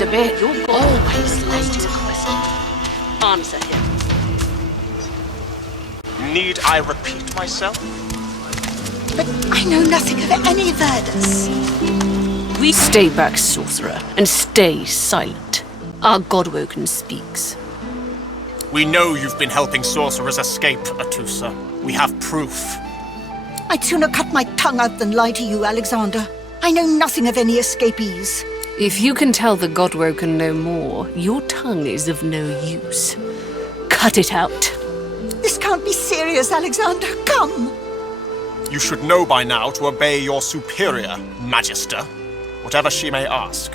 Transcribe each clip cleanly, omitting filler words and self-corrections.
A bit. You're always late. Answer him. Need I repeat myself? But I know nothing of any Verdus. We stay back, sorcerer, and stay silent. Our Godwoken speaks. We know you've been helping sorcerers escape, Atusa. We have proof. I'd sooner cut my tongue out than lie to you, Alexander. I know nothing of any escapees. If you can tell the Godwoken no more, your tongue is of no use. Cut it out. This can't be serious, Alexander. Come! You should know by now to obey your superior, Magister, whatever she may ask.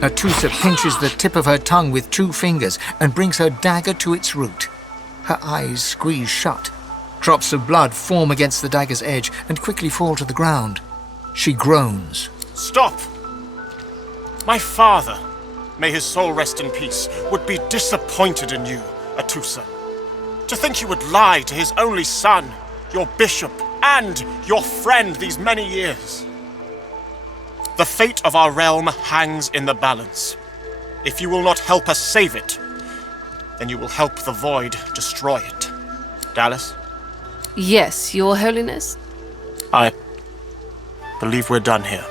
Atusa pinches the tip of her tongue with 2 fingers and brings her dagger to its root. Her eyes squeeze shut. Drops of blood form against the dagger's edge and quickly fall to the ground. She groans. Stop! My father, may his soul rest in peace, would be disappointed in you, Atusa. To think you would lie to his only son, your bishop, and your friend these many years. The fate of our realm hangs in the balance. If you will not help us save it, then you will help the Void destroy it. Dallas? Yes, Your Holiness? I believe we're done here.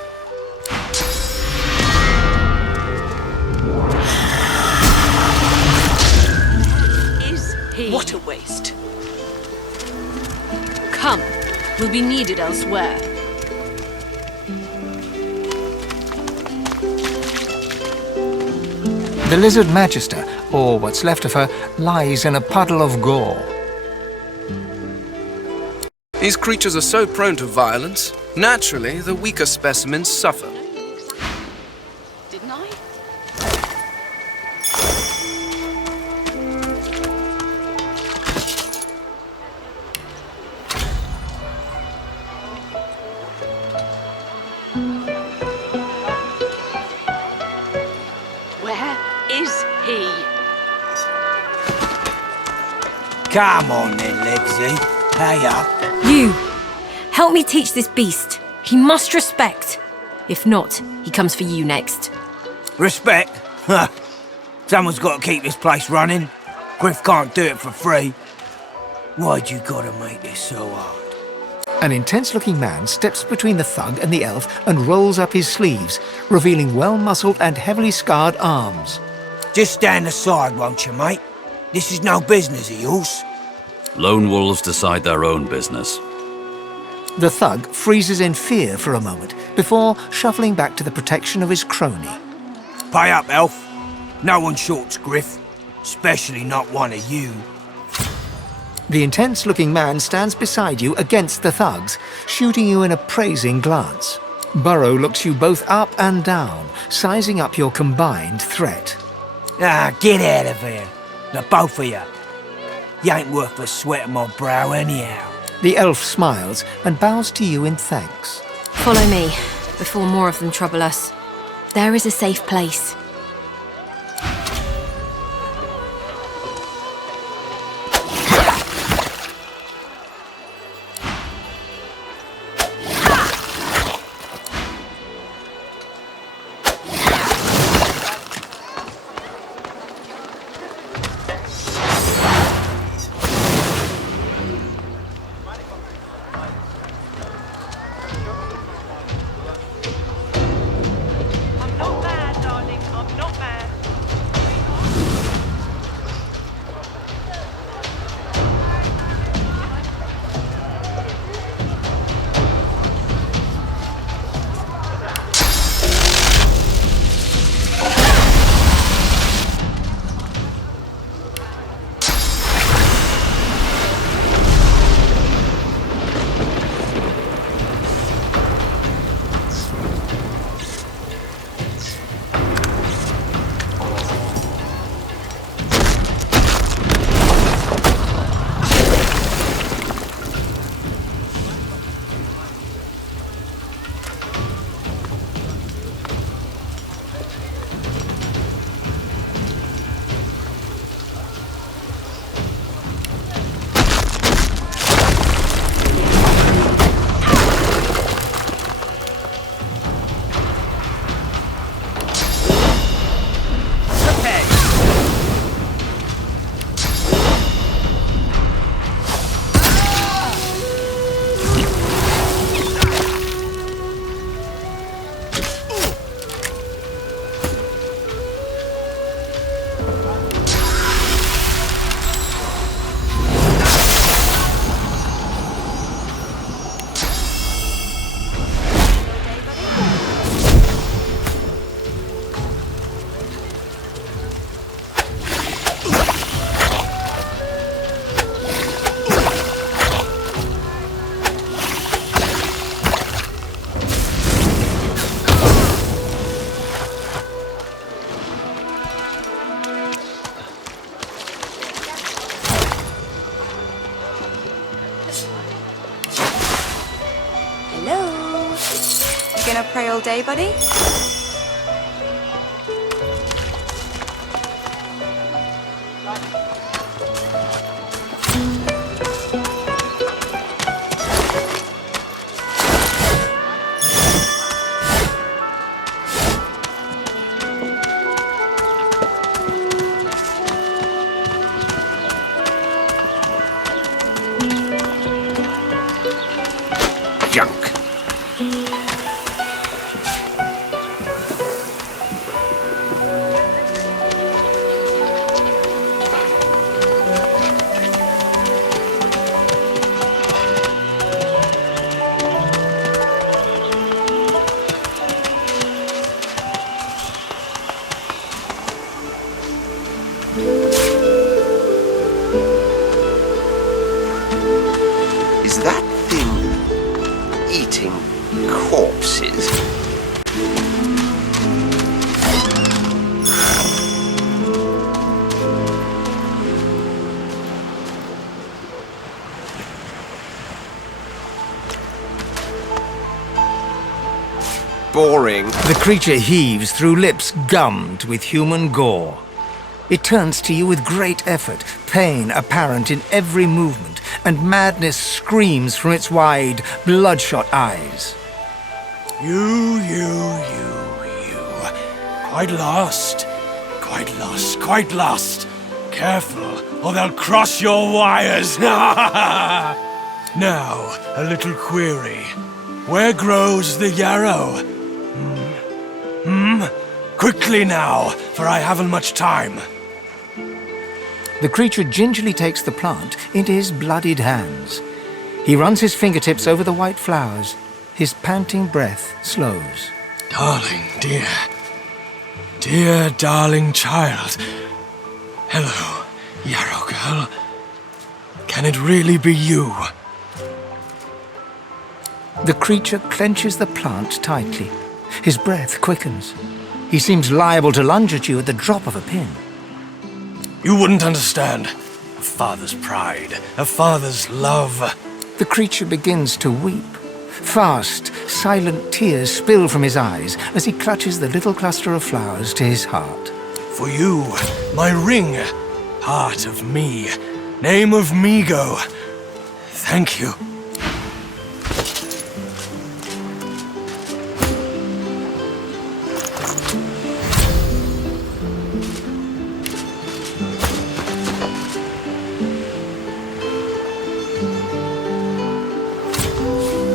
Is he? What a waste. Come, we'll be needed elsewhere. The Lizard Magister, or what's left of her, lies in a puddle of gore. These creatures are so prone to violence, naturally the weaker specimens suffer. Didn't I? Where is he? Come on then, Legsy. Pay up. You! Help me teach this beast. He must respect. If not, he comes for you next. Respect? Huh. Someone's got to keep this place running. Griff can't do it for free. Why'd you gotta make this so hard? An intense-looking man steps between the thug and the elf and rolls up his sleeves, revealing well-muscled and heavily scarred arms. Just stand aside, won't you, mate? This is no business of yours. Lone wolves decide their own business. The thug freezes in fear for a moment before shuffling back to the protection of his crony. Pay up, elf. No one shorts Griff, especially not one of you. The intense-looking man stands beside you against the thugs, shooting you an appraising glance. Burrow looks you both up and down, sizing up your combined threat. Ah, get out of here. The both of you. You ain't worth the sweat of my brow anyhow. The elf smiles and bows to you in thanks. Follow me, before more of them trouble us. There is a safe place. gonna pray all day, buddy? Junk. Is that thing eating corpses? Boring. The creature heaves through lips gummed with human gore. It turns to you with great effort, pain apparent in every movement, and madness screams from its wide, bloodshot eyes. You. Quite lost. Careful, or they'll cross your wires. Now, a little query. Where grows the yarrow? Quickly now, for I haven't much time. The creature gingerly takes the plant into his bloodied hands. He runs his fingertips over the white flowers. His panting breath slows. Darling, dear darling child. Hello, yarrow girl. Can it really be you? The creature clenches the plant tightly. His breath quickens. He seems liable to lunge at you at the drop of a pin. You wouldn't understand. A father's pride, a father's love. The creature begins to weep. Fast, silent tears spill from his eyes as he clutches the little cluster of flowers to his heart. For you, my ring, heart of me, name of Migo. Thank you.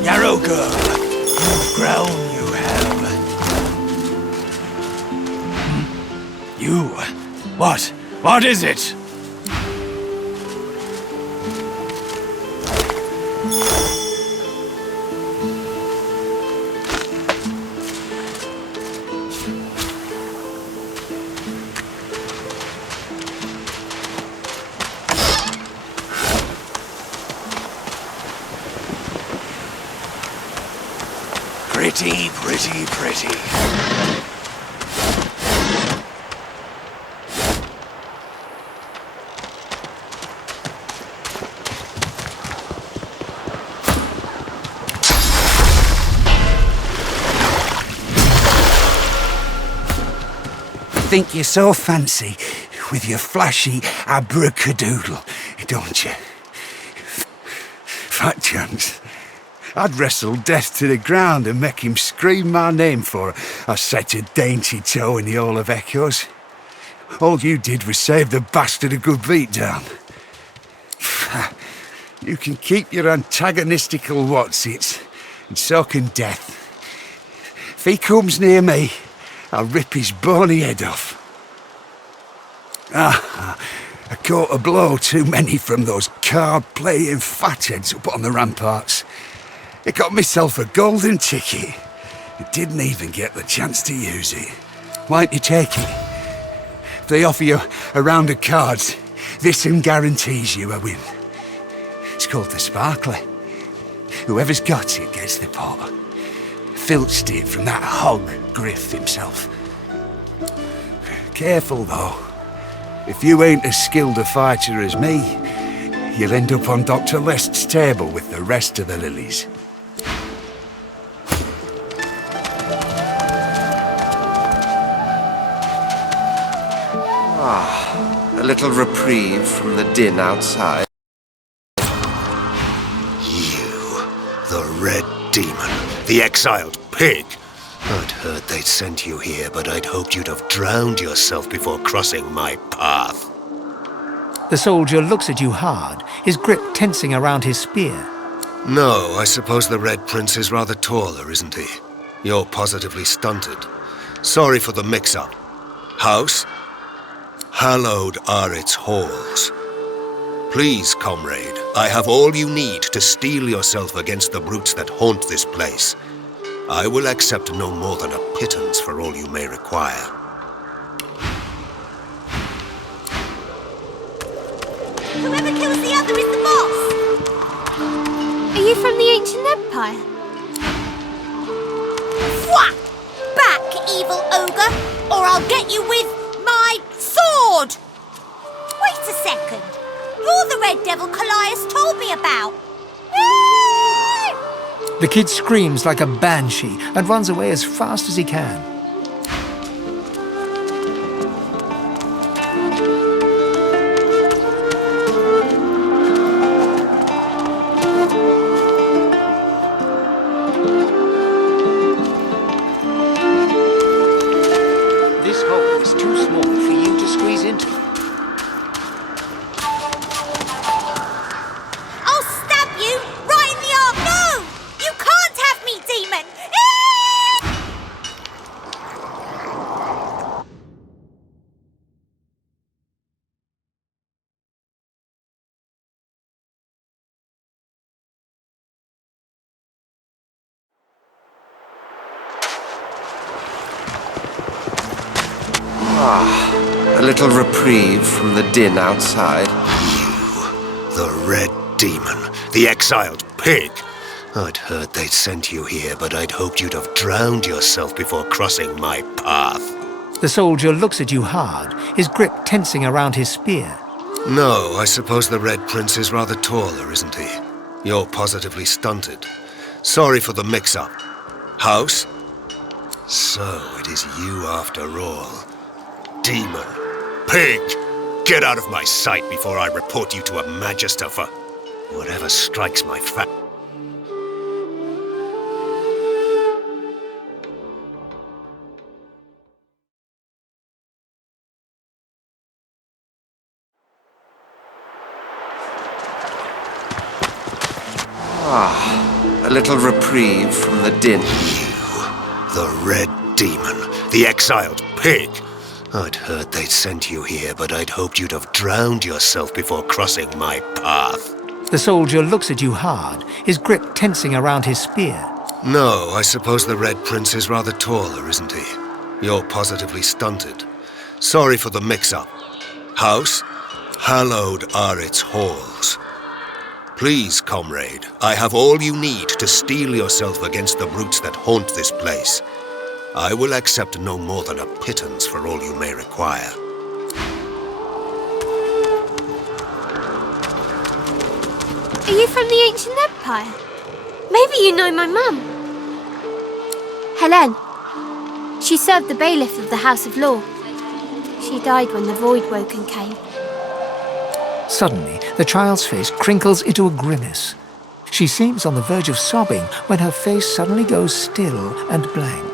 Yarrow girl, you've grown, you have. You? What? What is it? Pretty. Think you're so fancy with your flashy abracadabra, don't you? Fat chance. I'd wrestle death to the ground and make him scream my name for a set of dainty toe in the Hall of Echoes. All you did was save the bastard a good beatdown. You can keep your antagonistical whatsits, and so can death. If he comes near me, I'll rip his bony head off. I caught a blow too many from those card-playing fatheads up on the ramparts. I got myself a golden ticket. I didn't even get the chance to use it. Why don't you take it? If they offer you a round of cards, this one guarantees you a win. It's called the Sparkler. Whoever's got it gets the pot. Filched it from that hog Griff himself. Careful though. If you ain't as skilled a fighter as me, you'll end up on Dr. Lest's table with the rest of the lilies. A little reprieve from the din outside. You, the Red Demon, the exiled pig. I'd heard they'd sent you here, but I'd hoped you'd have drowned yourself before crossing my path. The soldier looks at you hard, his grip tensing around his spear. No, I suppose the Red Prince is rather taller, isn't he? You're positively stunted. Sorry for the mix-up. House? Hallowed are its halls. Please, comrade, I have all you need to steel yourself against the brutes that haunt this place. I will accept no more than a pittance for all you may require. Whoever kills the other is the boss! Are you from the ancient empire? Whack! Back, evil ogre, or I'll get you with my sword! Wait a second. You're the red devil Callias told me about. The kid screams like a banshee and runs away as fast as he can. This hole is too small for you to squeeze into. I'll stab you right in the arm. No! You can't have me, demon! A little reprieve from the din outside. You, the Red Demon, the exiled pig. I'd heard they'd sent you here, but I'd hoped you'd have drowned yourself before crossing my path. The soldier looks at you hard, his grip tensing around his spear. No, I suppose the Red Prince is rather taller, isn't he? You're positively stunted. Sorry for the mix-up. House? So it is you after all. Demon. Pig! Get out of my sight before I report you to a magister for whatever strikes my fat. A little reprieve from the din. You, the Red Demon, the exiled pig. I'd heard they'd sent you here, but I'd hoped you'd have drowned yourself before crossing my path. The soldier looks at you hard, his grip tensing around his spear. No, I suppose the Red Prince is rather taller, isn't he? You're positively stunted. Sorry for the mix-up. House? Hallowed are its halls. Please, comrade, I have all you need to steel yourself against the brutes that haunt this place. I will accept no more than a pittance for all you may require. Are you from the ancient empire? Maybe you know my mum. Helene. She served the bailiff of the House of Law. She died when the Voidwoken came. Suddenly, the child's face crinkles into a grimace. She seems on the verge of sobbing when her face suddenly goes still and blank.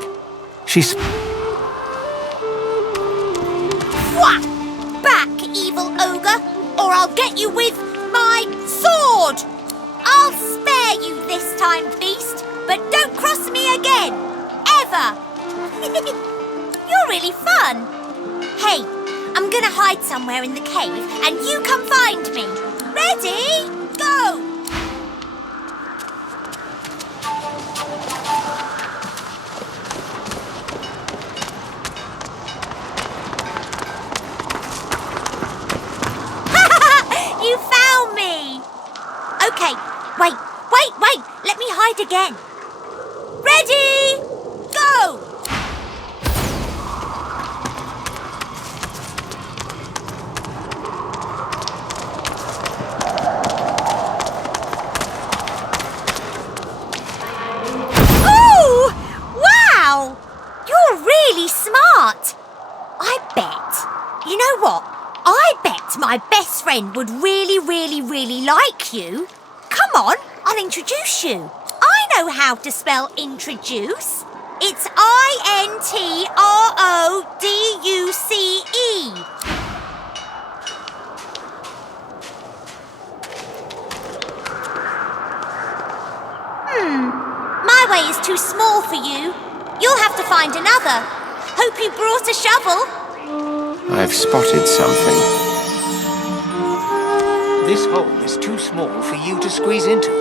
Whack! Back, evil ogre, or I'll get you with my sword! I'll spare you this time, beast, but don't cross me again. Ever! You're really fun. Hey, I'm gonna hide somewhere in the cave, and you come find me. Ready? Go! You found me! Okay, wait, let me hide again. Ready? Go! Ooh! Wow! You're really smart. I bet. You know what? I bet my best friend would really like you. Come on, I'll introduce you. I know how to spell introduce. It's I-N-T-R-O-D-U-C-E. My way is too small for you. You'll have to find another. Hope you brought a shovel. I've spotted something. This hole is too small for you to squeeze into.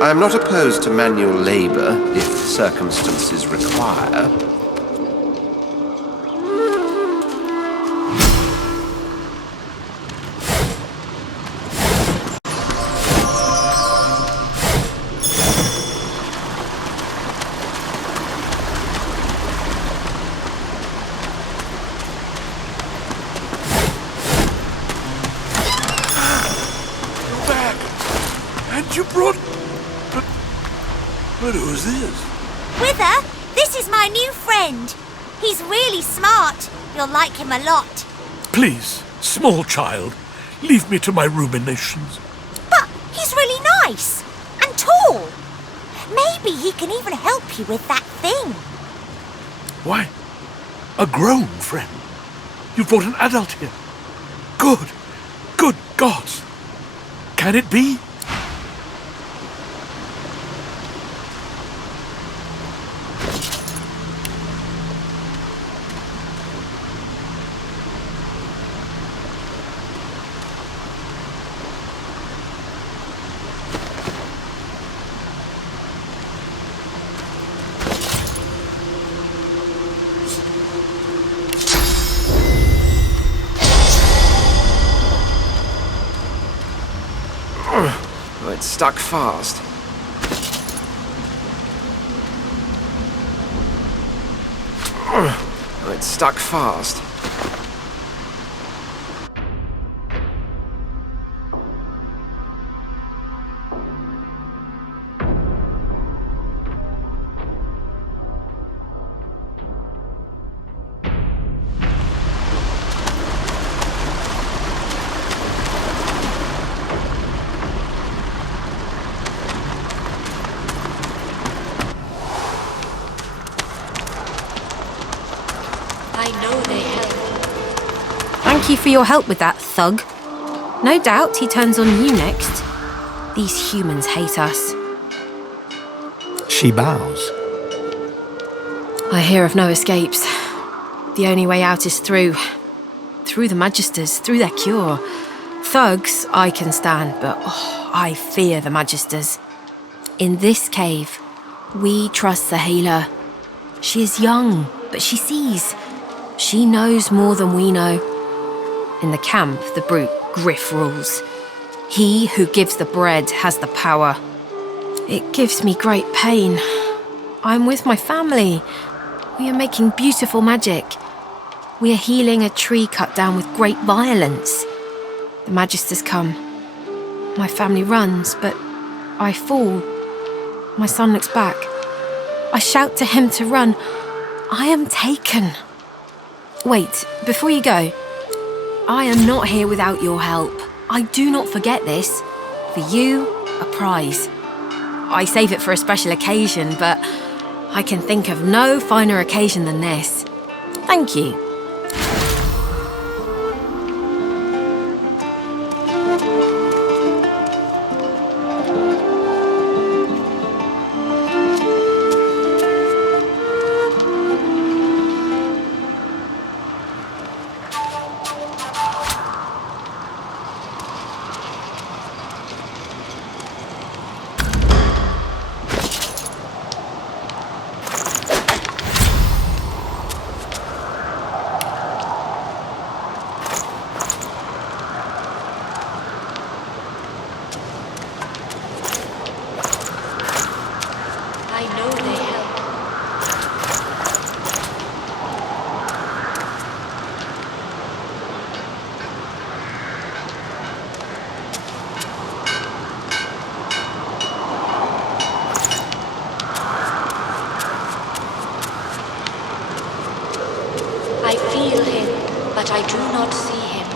I am not opposed to manual labor if circumstances require. You brought... But who's this? Wither, this is my new friend. He's really smart. You'll like him a lot. Please, small child, leave me to my ruminations. But he's really nice and tall. Maybe he can even help you with that thing. Why? A grown friend? You brought an adult here? Good gods. Can it be? Oh, it's stuck fast. Oh, it's stuck fast. Thank you for your help with that, thug. No doubt he turns on you next. These humans hate us. She bows. I hear of no escapes. The only way out is through the Magisters, through their cure. Thugs I can stand, but I fear the Magisters. In this cave, we trust the healer. She is young, but she sees. She knows more than we know. In the camp, the brute Griff rules. He who gives the bread has the power. It gives me great pain. I'm with my family. We are making beautiful magic. We are healing a tree cut down with great violence. The Magisters come. My family runs, but I fall. My son looks back. I shout to him to run. I am taken. Wait, before you go, I am not here without your help. I do not forget this. For you, a prize. I save it for a special occasion, but I can think of no finer occasion than this. Thank you. I feel him, but I do not see him.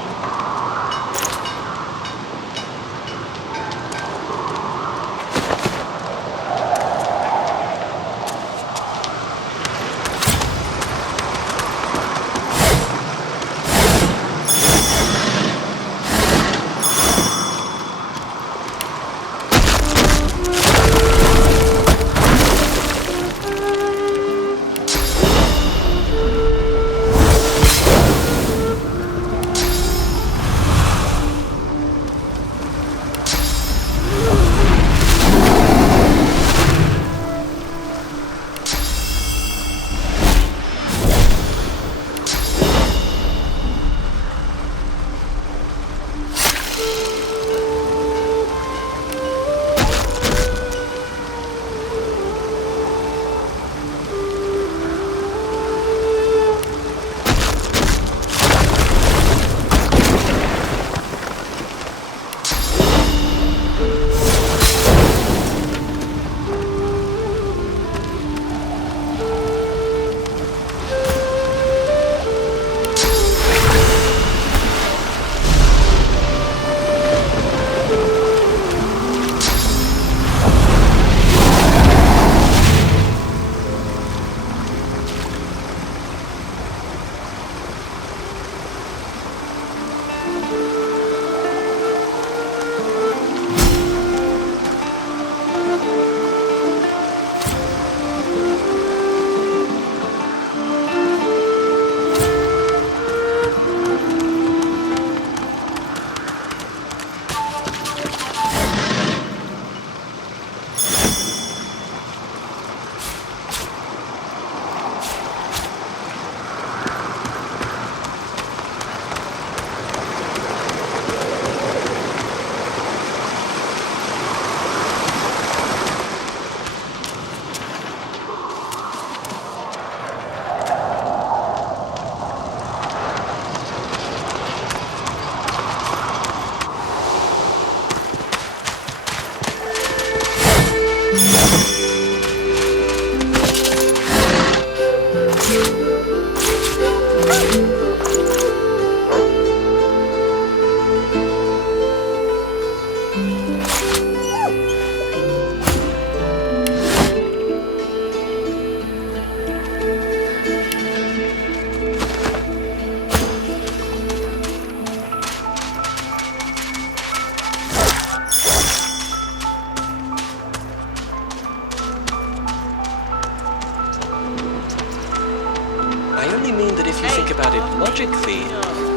I only mean that if you think about it logically,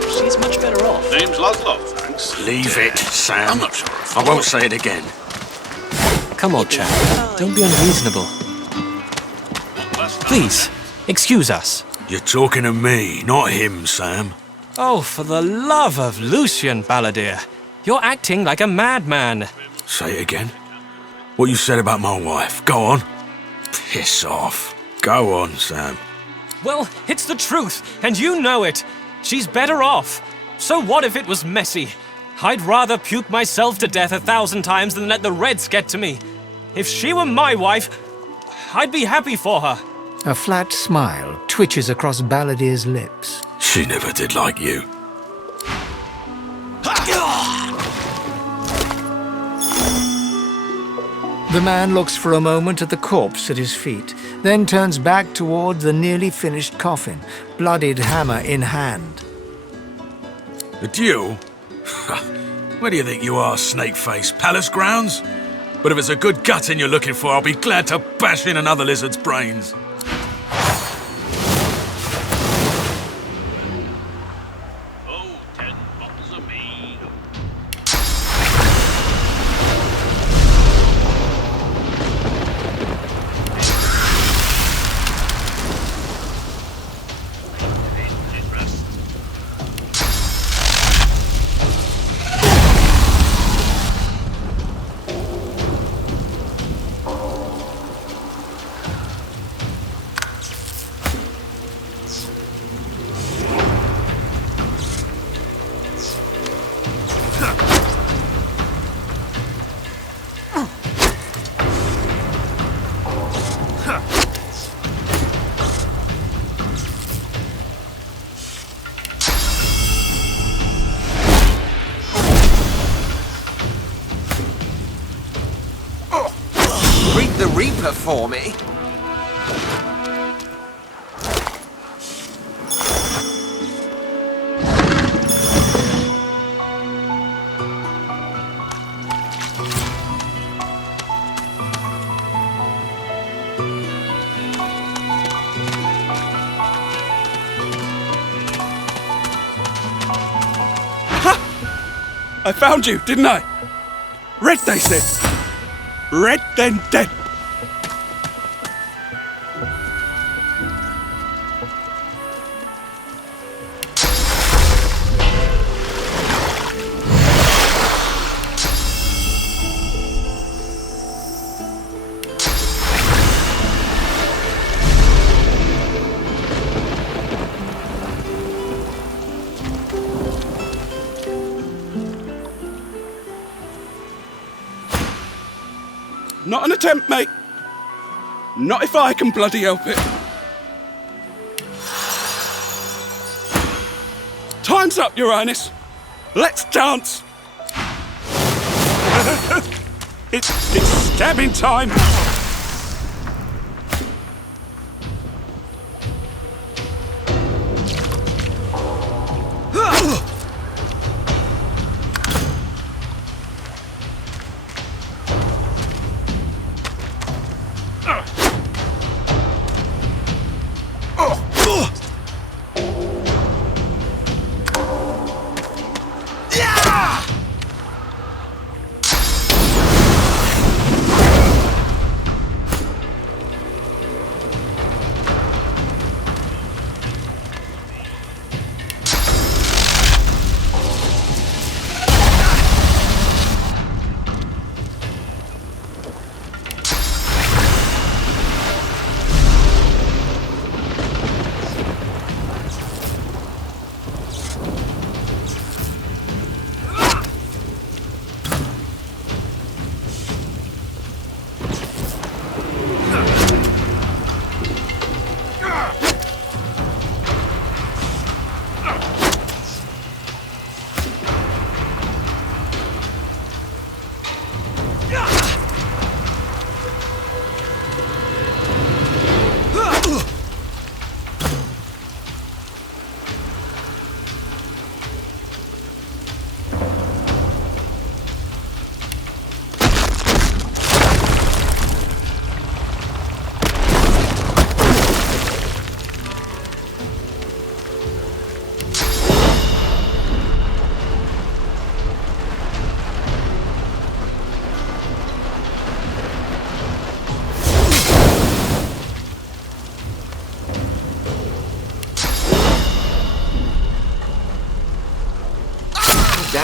she's much better off. Name's Laszlo, thanks. Leave it, Sam. I'm not sure. I won't say it again. Come on, chap. Don't be unreasonable. Please, excuse us. You're talking to me, not him, Sam. Oh, for the love of Lucian, Balladeer. You're acting like a madman. Say it again. What you said about my wife. Go on. Piss off. Go on, Sam. Well, it's the truth, and you know it. She's better off. So what if it was messy? I'd rather puke myself to death 1,000 times than let the Reds get to me. If she were my wife, I'd be happy for her. A flat smile twitches across Balladeer's lips. She never did like you. The man looks for a moment at the corpse at his feet, then turns back toward the nearly finished coffin, bloodied hammer in hand. A duel? Where do you think you are, Snakeface? Palace grounds? But if it's a good gutting you're looking for, I'll be glad to bash in another lizard's brains. Greet the Reaper for me. I found you, didn't I? Red, they said. Red, then dead. Not an attempt, mate. Not if I can bloody help it. Time's up, Your Highness. Let's dance. It's stabbing time.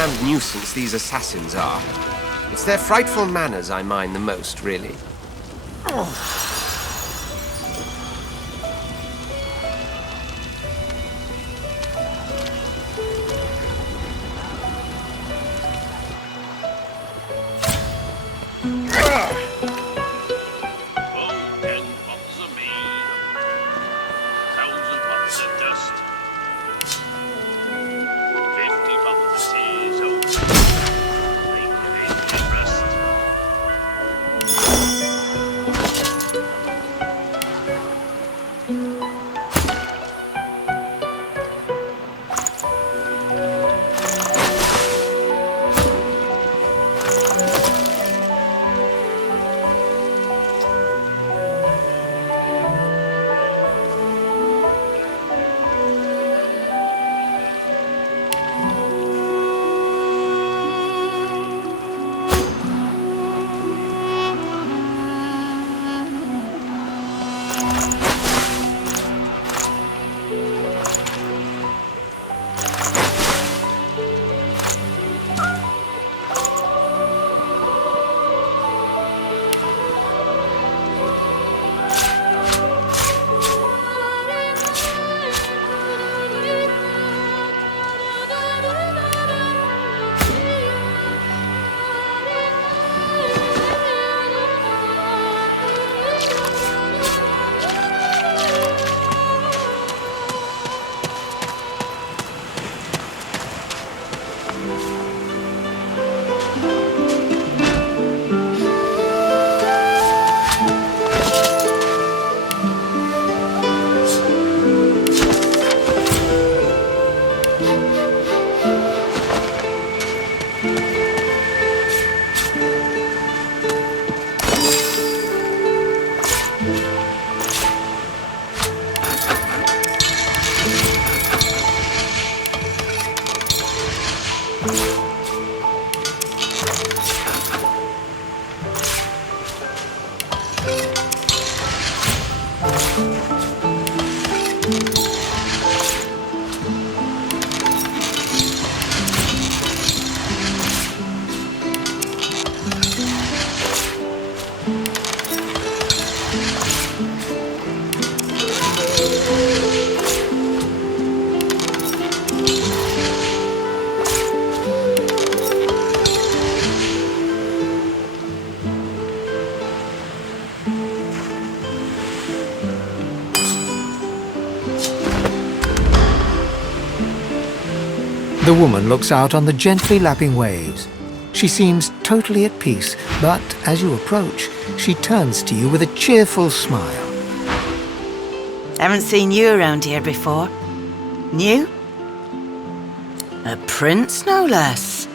damned nuisance these assassins are. It's their frightful manners I mind the most, really. The woman looks out on the gently lapping waves. She seems totally at peace, but as you approach, she turns to you with a cheerful smile. Haven't seen you around here before. New? A prince, no less.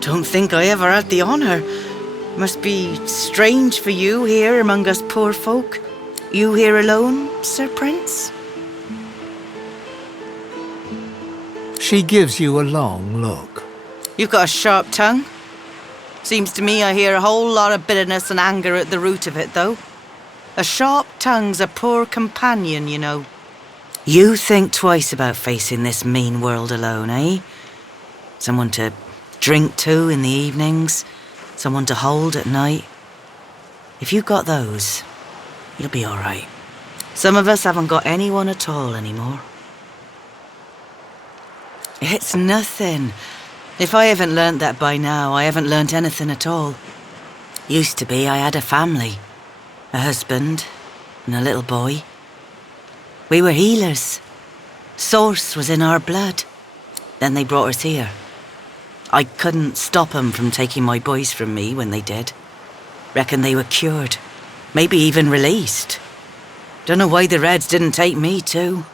Don't think I ever had the honour. Must be strange for you here among us poor folk. You here alone, Sir Prince? She gives you a long look. You've got a sharp tongue. Seems to me I hear a whole lot of bitterness and anger at the root of it, though. A sharp tongue's a poor companion, you know. You think twice about facing this mean world alone, eh? Someone to drink to in the evenings, someone to hold at night. If you've got those, you'll be all right. Some of us haven't got anyone at all anymore. It's nothing. If I haven't learnt that by now, I haven't learnt anything at all. Used to be I had a family, a husband and a little boy. We were healers. Source was in our blood. Then they brought us here. I couldn't stop them from taking my boys from me when they did. Reckon they were cured. Maybe even released. Don't know why the Reds didn't take me too.